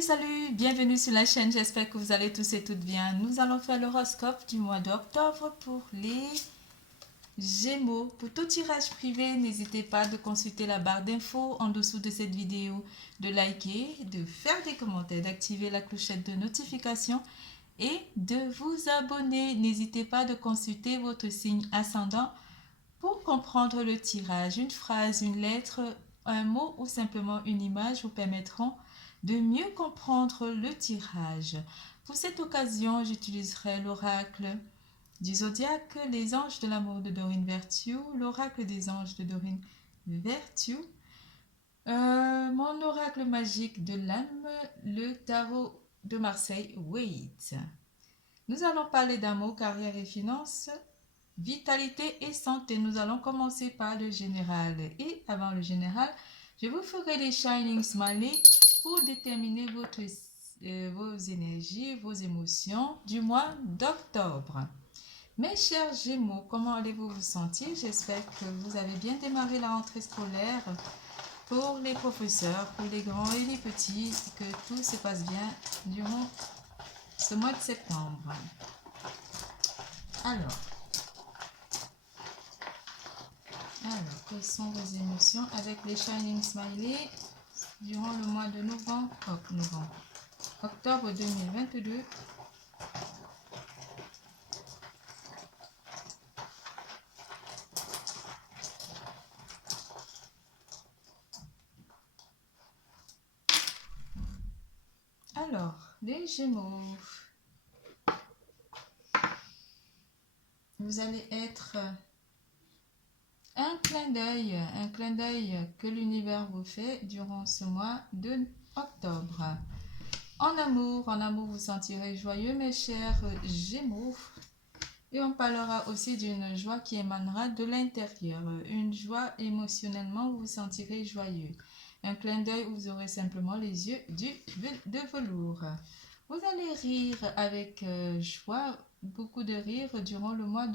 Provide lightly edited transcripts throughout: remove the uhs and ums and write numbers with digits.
Salut, bienvenue sur la chaîne, j'espère que vous allez tous et toutes bien. Nous allons faire l'horoscope du mois d'octobre pour les Gémeaux. Pour tout tirage privé, n'hésitez pas de consulter la barre d'infos en dessous de cette vidéo, de liker, de faire des commentaires, d'activer la clochette de notification et de vous abonner. N'hésitez pas de consulter votre signe ascendant pour comprendre le tirage. Une phrase, une lettre, un mot ou simplement une image vous permettront de mieux comprendre le tirage. Pour cette occasion, j'utiliserai l'oracle du zodiaque, les anges de l'amour de Dorine Virtue, l'oracle des anges de Dorine Virtue, mon oracle magique de l'âme, le tarot de Marseille Waite. Nous allons parler d'amour, carrière et finances, vitalité et santé. Nous allons commencer par le général. Et avant le général, je vous ferai des Shining Smiley pour déterminer vos énergies, vos émotions du mois d'octobre. Mes chers Gémeaux, comment allez-vous vous sentir? J'espère que vous avez bien démarré la rentrée scolaire pour les professeurs, pour les grands et les petits, que tout se passe bien durant ce mois de septembre. Alors, quelles sont vos émotions avec les Shining Smiley durant le mois de octobre 2022? Alors, les Gémeaux, vous allez être un clin d'œil que l'univers vous fait durant ce mois de octobre. En amour, vous sentirez joyeux, mes chers Gémeaux. Et on parlera aussi d'une joie qui émanera de l'intérieur. Une joie émotionnellement, vous vous sentirez joyeux. Un clin d'œil où vous aurez simplement les yeux de velours. Vous allez rire avec joie, beaucoup de rire durant le mois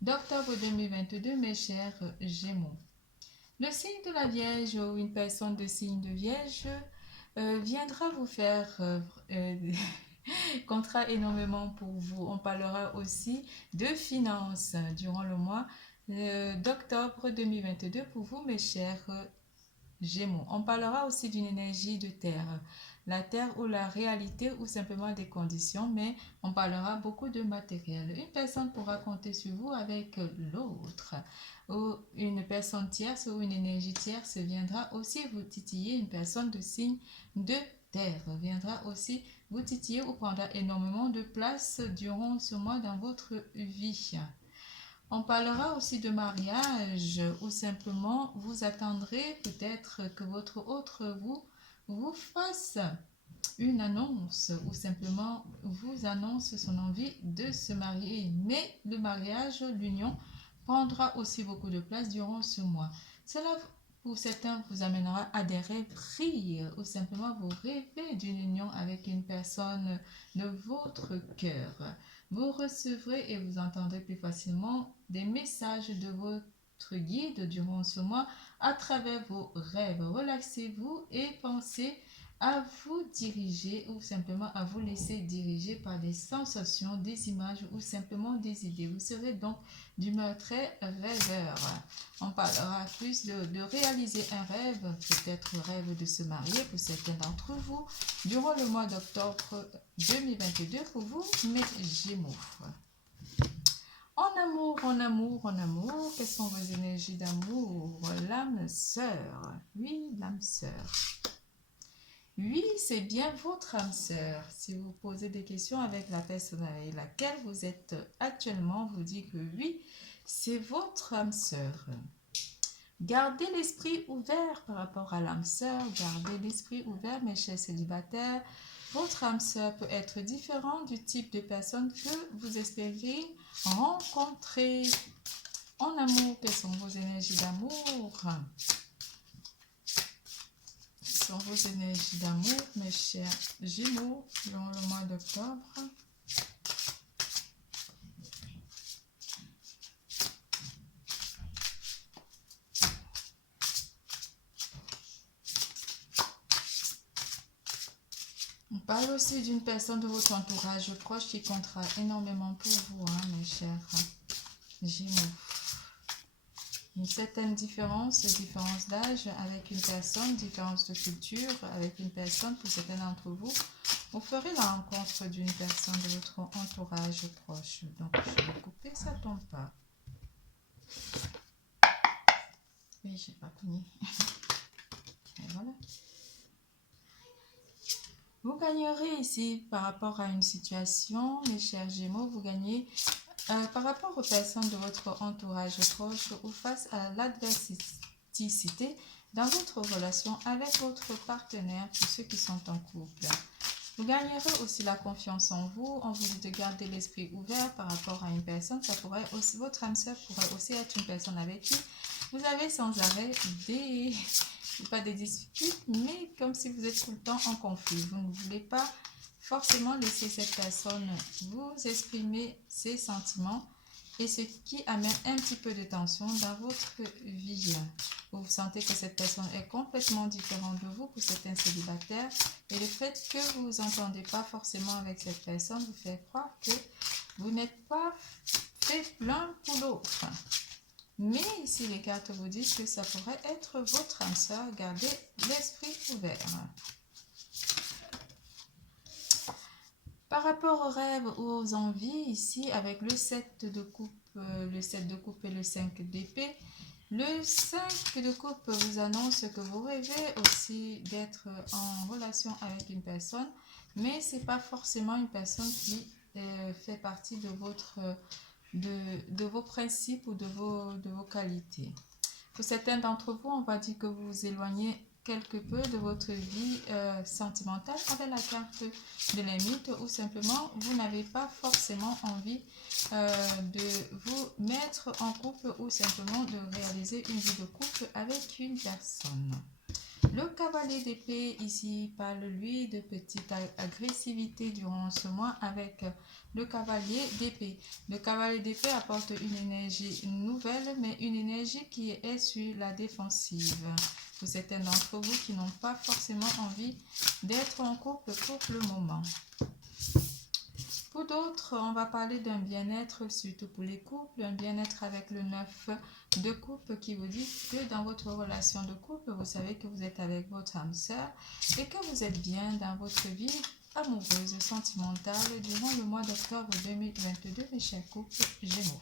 d'octobre 2022, mes chers Gémeaux. Le signe de la Vierge ou une personne de signe de Vierge viendra vous faire comptera énormément pour vous. On parlera aussi de finances durant le mois d'octobre 2022 pour vous, mes chers Gémeaux. On parlera aussi d'une énergie de terre. La terre ou la réalité ou simplement des conditions, mais on parlera beaucoup de matériel. Une personne pourra compter sur vous avec l'autre. Ou une personne tierce ou une énergie tierce viendra aussi vous titiller. Une personne de signe de terre viendra aussi vous titiller ou prendra énormément de place durant ce mois dans votre vie. On parlera aussi de mariage ou simplement vous attendrez peut-être que votre autre vous fasse une annonce ou simplement vous annonce son envie de se marier. Mais le mariage, l'union, prendra aussi beaucoup de place durant ce mois. Cela, pour certains, vous amènera à des rêveries ou simplement vous rêvez d'une union avec une personne de votre cœur. Vous recevrez et vous entendrez plus facilement des messages de votre guide durant ce mois à travers vos rêves. Relaxez-vous et pensez à vous diriger ou simplement à vous laisser diriger par des sensations, des images ou simplement des idées. Vous serez donc d'humeur très rêveur. On parlera plus de réaliser un rêve, peut-être le rêve de se marier pour certains d'entre vous, durant le mois d'octobre 2022 pour vous, mes Gémeaux. En amour, quelles sont vos énergies d'amour? L'âme sœur. Oui, l'âme sœur. Oui, c'est bien votre âme sœur. Si vous posez des questions avec la personne avec laquelle vous êtes actuellement, vous dites que oui, c'est votre âme sœur. Gardez l'esprit ouvert par rapport à l'âme sœur. Gardez l'esprit ouvert, mes chers célibataires. Votre âme sœur peut être différente du type de personne que vous espérez rencontrer. En amour, quelles sont vos énergies d'amour? Quelles sont vos énergies d'amour, mes chers Gémeaux, durant le mois d'octobre? On parle aussi d'une personne de votre entourage proche qui comptera énormément pour vous, hein, mes chers Gémeaux. Une certaine différence d'âge avec une personne, différence de culture avec une personne, pour certains d'entre vous. Vous ferez la rencontre d'une personne de votre entourage proche. Donc, je vais couper, ça ne tombe pas. Oui, je n'ai pas cogné. Et voilà. Vous gagnerez ici par rapport à une situation, mes chers Gémeaux, vous gagnez par rapport aux personnes de votre entourage proche ou face à l'adversité dans votre relation avec votre partenaire pour ceux qui sont en couple. Vous gagnerez aussi la confiance en vous, on vous dit de garder l'esprit ouvert par rapport à une personne. Ça pourrait aussi, votre âme sœur pourrait aussi être une personne avec qui vous avez sans arrêt pas des disputes, mais comme si vous êtes tout le temps en conflit. Vous ne voulez pas forcément laisser cette personne vous exprimer ses sentiments et ce qui amène un petit peu de tension dans votre vie. Vous sentez que cette personne est complètement différente de vous pour certains célibataires et le fait que vous ne vous entendez pas forcément avec cette personne vous fait croire que vous n'êtes pas fait l'un pour l'autre. Mais ici, les cartes vous disent que ça pourrait être votre âme sœur. Gardez l'esprit ouvert. Par rapport aux rêves ou aux envies, ici, avec le 7 de coupe, et le 5 d'épée, le 5 de coupe vous annonce que vous rêvez aussi d'être en relation avec une personne, mais ce n'est pas forcément une personne qui fait partie de vos principes ou de vos qualités. Pour certains d'entre vous, on va dire que vous vous éloignez quelque peu de votre vie sentimentale avec la carte de l'ermite, ou simplement vous n'avez pas forcément envie de vous mettre en couple ou simplement de réaliser une vie de couple avec une personne. Le cavalier d'épée ici parle lui de petite agressivité durant ce mois avec le cavalier d'épée. Le cavalier d'épée apporte une énergie nouvelle, mais une énergie qui est sur la défensive. Pour certains d'entre vous qui n'ont pas forcément envie d'être en couple pour le moment. Pour d'autres, on va parler d'un bien-être, surtout pour les couples, un bien-être avec le 9 de coupe qui vous dit que dans votre relation de couple, vous savez que vous êtes avec votre âme sœur et que vous êtes bien dans votre vie amoureuse, sentimentale durant le mois d'octobre 2022, mes chers couples Gémeaux.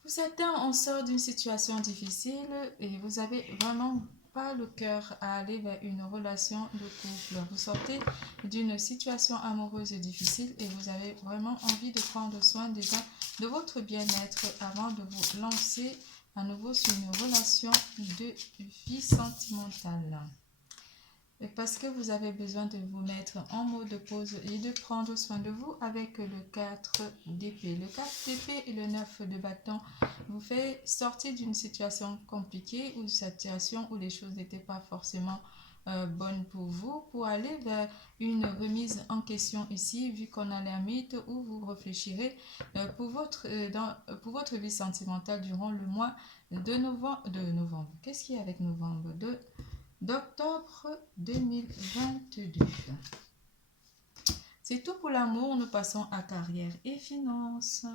Pour certains, on sort d'une situation difficile et vous avez vraiment pas le cœur à aller vers une relation de couple. Vous sortez d'une situation amoureuse difficile et vous avez vraiment envie de prendre soin déjà de votre bien-être avant de vous lancer à nouveau sur une relation de vie sentimentale. Et parce que vous avez besoin de vous mettre en mode pause et de prendre soin de vous avec le 4 d'épée. Le 4 d'épée et le 9 de bâton vous fait sortir d'une situation compliquée ou une situation où les choses n'étaient pas forcément bonnes pour vous, pour aller vers une remise en question ici, vu qu'on a l'ermite où vous réfléchirez pour votre vie sentimentale durant le mois de novembre. Qu'est-ce qu'il y a avec novembre? D'octobre 2022. C'est tout pour l'amour. Nous passons à carrière et finances.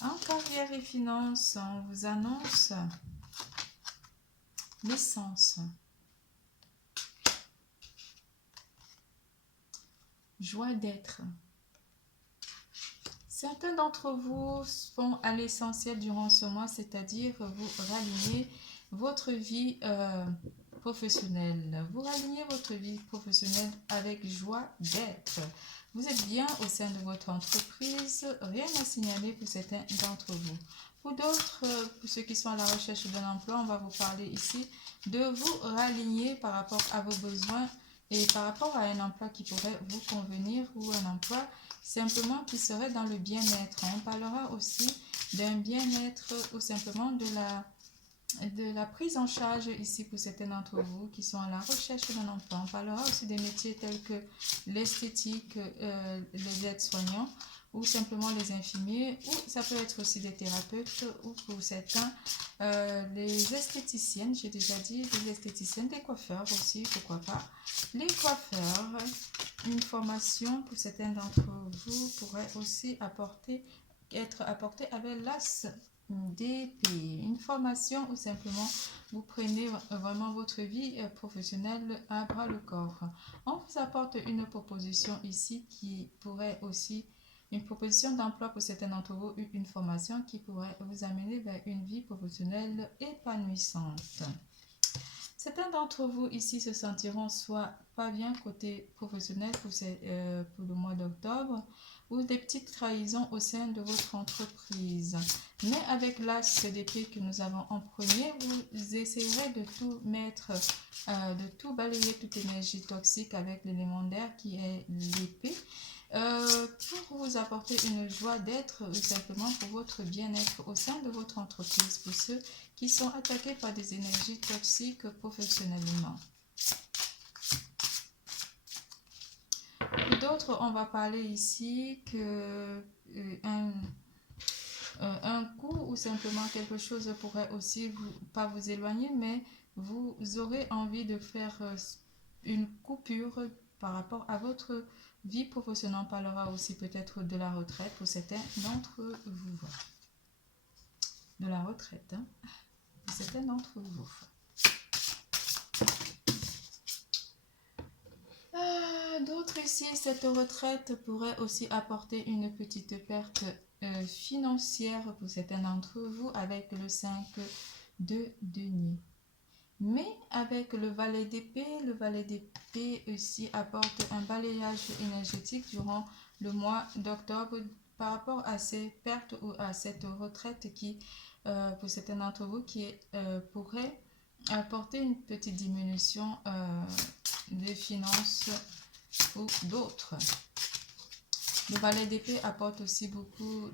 En carrière et finances, on vous annonce l'essence, joie d'être. Certains d'entre vous vont à l'essentiel durant ce mois, c'est-à-dire vous ralignez votre vie professionnelle. Vous ralignez votre vie professionnelle avec joie d'être. Vous êtes bien au sein de votre entreprise, rien à signaler pour certains d'entre vous. Pour d'autres, pour ceux qui sont à la recherche d'un emploi, on va vous parler ici de vous raligner par rapport à vos besoins et par rapport à un emploi qui pourrait vous convenir ou un emploi simplement qui serait dans le bien-être. On parlera aussi d'un bien-être ou simplement de la de la prise en charge ici pour certains d'entre vous qui sont à la recherche d'un emploi. On parlera aussi des métiers tels que l'esthétique, les aides-soignants ou simplement les infirmiers, ou ça peut être aussi des thérapeutes ou pour certains les esthéticiennes, j'ai déjà dit, des esthéticiennes, des coiffeurs aussi, pourquoi pas. Les coiffeurs, une formation pour certains d'entre vous pourrait aussi être apportée avec l'AS DP, une formation où simplement vous prenez vraiment votre vie professionnelle à bras le corps. On vous apporte une proposition ici qui pourrait aussi, une proposition d'emploi pour certains d'entre vous, une formation qui pourrait vous amener vers une vie professionnelle épanouissante. Certains d'entre vous ici se sentiront soit pas bien côté professionnel pour le mois d'octobre ou des petites trahisons au sein de votre entreprise. Mais avec l'as d'épée que nous avons en premier, vous essayerez de tout mettre, de tout balayer toute énergie toxique avec l'élément d'air qui est l'épée. Pour vous apporter une joie d'être ou simplement pour votre bien-être au sein de votre entreprise, pour ceux qui sont attaqués par des énergies toxiques professionnellement. Pour d'autres, on va parler ici que un coup ou simplement quelque chose pourrait aussi pas vous éloigner, mais vous aurez envie de faire une coupure par rapport à votre vie professionnelle. On parlera aussi peut-être de la retraite pour certains d'entre vous. De la retraite, hein, pour certains d'entre vous. D'autres ici, cette retraite pourrait aussi apporter une petite perte financière pour certains d'entre vous avec le 5 de denier. Mais avec le valet d'épée aussi apporte un balayage énergétique durant le mois d'octobre par rapport à ces pertes ou à cette retraite qui, pour certains d'entre vous, qui pourrait apporter une petite diminution des finances ou d'autres. Le valet d'épée apporte aussi beaucoup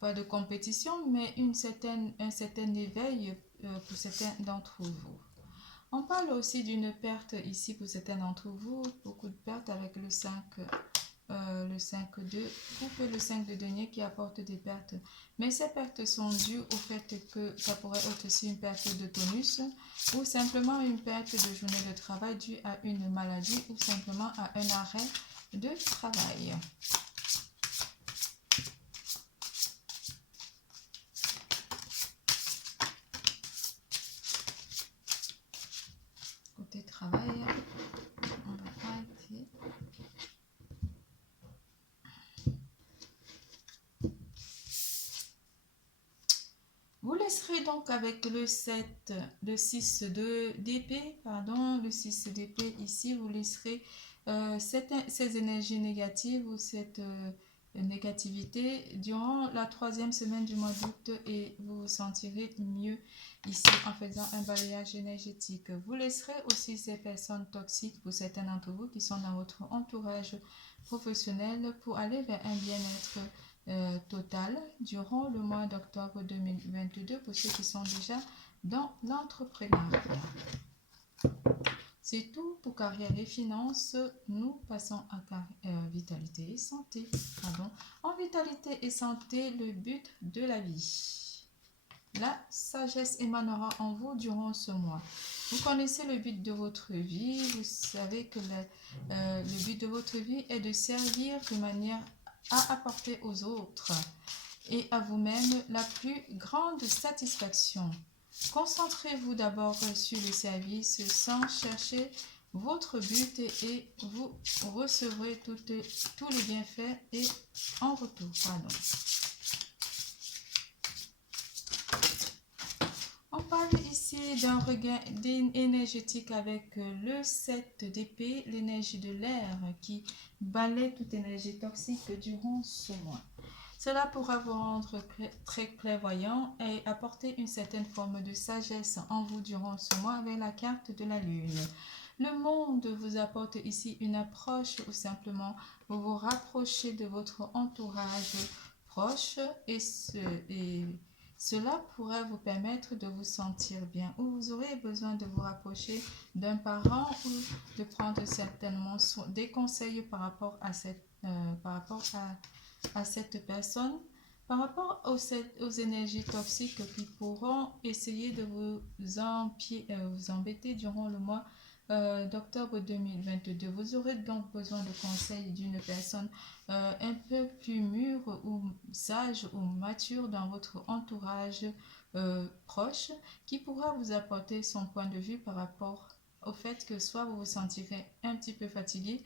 pas de compétition, mais un certain éveil pour certains d'entre vous. On parle aussi d'une perte ici pour certains d'entre vous, beaucoup de pertes avec le 5 de coupe, le 5 de denier qui apporte des pertes. Mais ces pertes sont dues au fait que ça pourrait être aussi une perte de tonus ou simplement une perte de journée de travail due à une maladie ou simplement à un arrêt de travail. Côté travail, on va arrêter. Vous laisserez donc avec le 6 d'épée, le 6 d'épée ici, vous laisserez ces énergies négatives ou cette négativité durant la 3e semaine du mois d'août et vous vous sentirez mieux ici en faisant un balayage énergétique. Vous laisserez aussi ces personnes toxiques pour certains d'entre vous qui sont dans votre entourage professionnel pour aller vers un bien-être total durant le mois d'octobre 2022 pour ceux qui sont déjà dans l'entrepreneuriat. C'est tout pour carrière et finances. Nous passons à vitalité et santé. En vitalité et santé, le but de la vie. La sagesse émanera en vous durant ce mois. Vous connaissez le but de votre vie. Vous savez que le but de votre vie est de servir de manière à apporter aux autres et à vous-même la plus grande satisfaction. Concentrez-vous d'abord sur le service sans chercher votre but et vous recevrez tous les bienfaits et en retour. On parle ici d'un regain énergétique avec le 7 d'épée, l'énergie de l'air qui balaie toute énergie toxique durant ce mois. Cela pourra vous rendre très clairvoyant et apporter une certaine forme de sagesse en vous durant ce mois avec la carte de la lune. Le monde vous apporte ici une approche ou simplement vous vous rapprochez de votre entourage proche et Cela pourrait vous permettre de vous sentir bien ou vous aurez besoin de vous rapprocher d'un parent ou de prendre certainement des conseils par rapport à cette personne. Par rapport aux énergies toxiques qui pourront essayer de vous embêter durant le mois d'octobre 2022, vous aurez donc besoin de conseils d'une personne un peu plus mûre ou sage ou mature dans votre entourage proche qui pourra vous apporter son point de vue par rapport au fait que soit vous vous sentirez un petit peu fatigué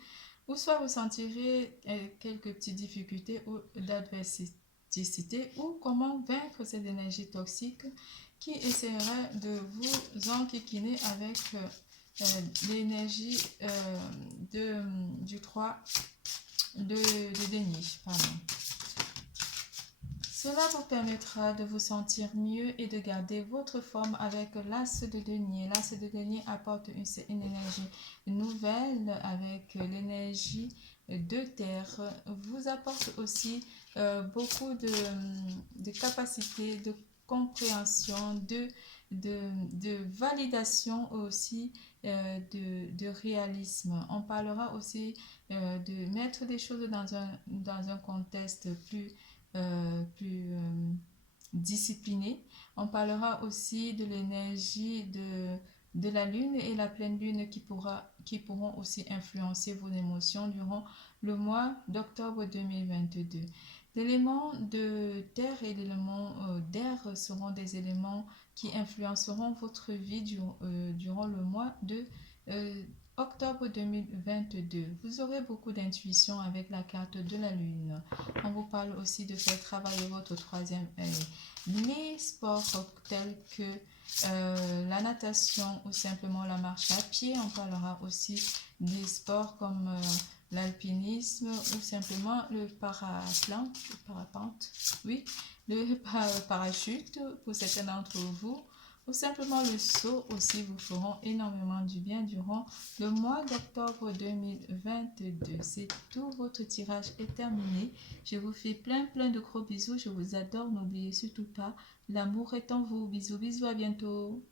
ou soit vous sentirez quelques petites difficultés ou d'adversité ou comment vaincre ces énergies toxiques qui essaieraient de vous enquiquiner avec l'énergie du 3 de denier. Pardon. Cela vous permettra de vous sentir mieux et de garder votre forme avec l'as de denier. L'as de denier apporte une énergie nouvelle avec l'énergie de terre. Vous apporte aussi beaucoup de capacités, de compréhension, de validation aussi, de réalisme. On parlera aussi de mettre des choses dans un contexte plus discipliné. On parlera aussi de l'énergie de la lune et la pleine lune qui pourront aussi influencer vos émotions durant le mois d'octobre 2022. L'élément de terre et l'élément d'air seront des éléments qui influenceront votre vie durant le mois de octobre 2022. Vous aurez beaucoup d'intuition avec la carte de la lune. On vous parle aussi de faire travailler votre troisième œil. Les sports tels que la natation ou simplement la marche à pied, on parlera aussi des sports comme l'alpinisme ou simplement le parapente, oui, le parachute pour certains d'entre vous, ou simplement le saut aussi vous feront énormément du bien durant le mois d'octobre 2022. C'est tout, votre tirage est terminé. Je vous fais plein de gros bisous, je vous adore, n'oubliez surtout pas, l'amour est en vous. Bisous, bisous, à bientôt.